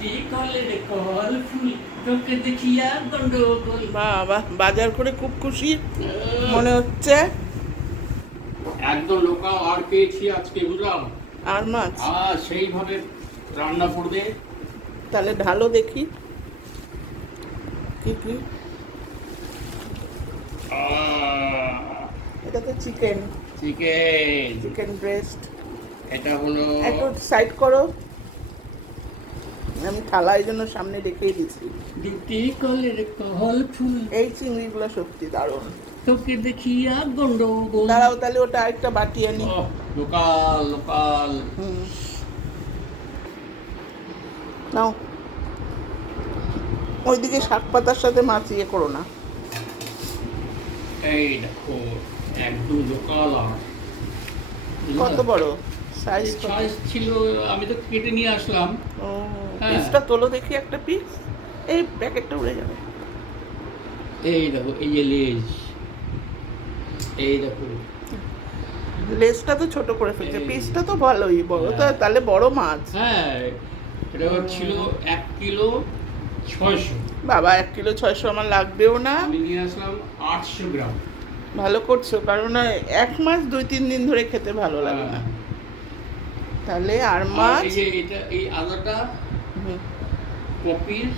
দুটি কলের কল ফুল তোকে দেখিয়া গন্ডগোল। বাবা, বাজার করে খুব খুশি মনে হচ্ছে। একদম লোকাল আর পেয়েছি আজকে, বুঝলাম। আর মাছ আর সেইভাবে রান্না করবে। তাহলে ঢালো দেখি কি কি। এটা তো চিকেন, চিকেন, চিকেন ব্রেস্ট। এটা হলো একটু সাইড করো, আমি থালা এই জন্য সামনে রেখেই দিচ্ছি। দুটি কলের কল ফুল এই চিংড়িগুলো সত্যি দারুণ। তোকে দেখিয়া গন্ডগোল। দাঁড়াও, তাহলে ওটা আরেকটা বাটি আনি। Local local. হুম, নাও। ওইদিকে শাক পাতার সাথে মাছ ইয়ে করো না। এই দেখো, একদম লোকাল। আর কত বড় সাইজ? সাইজ ছিল, আমি তো কেটে নিয়ে আসলাম। ও, হ্যাঁ। পিসটা তোলো দেখি একটা পিস। এই প্যাকেটটা উড়ে যাবে। এই দেখো, এই যে লেজ, এই দেখো। লেজটা তো ছোট করে ফেলছে, এই। পিসটা তো ভালোই বড় তো, হ্যাঁ। তাহলে বড় মাছ। হ্যাঁ, এটা ছিল 1 কিলো 600। বাবা, 1 কিলো 600 আমার লাগবেও না। আমি নিয়ে আসলাম 800 গ্রাম। ভালো করছো, কারণ 1 মাস 2-3 দিন ধরে খেতে ভালো লাগে না। তাহলে আর আর মাছ। এই যে এটা, এই আদাটা হুম, পপির,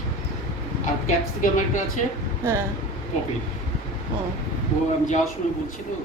আর ক্যাপসিকাম একটা আছে হ্যাঁ। পপির। ও, ও আমি যাওয়ার সময় বলছি তো।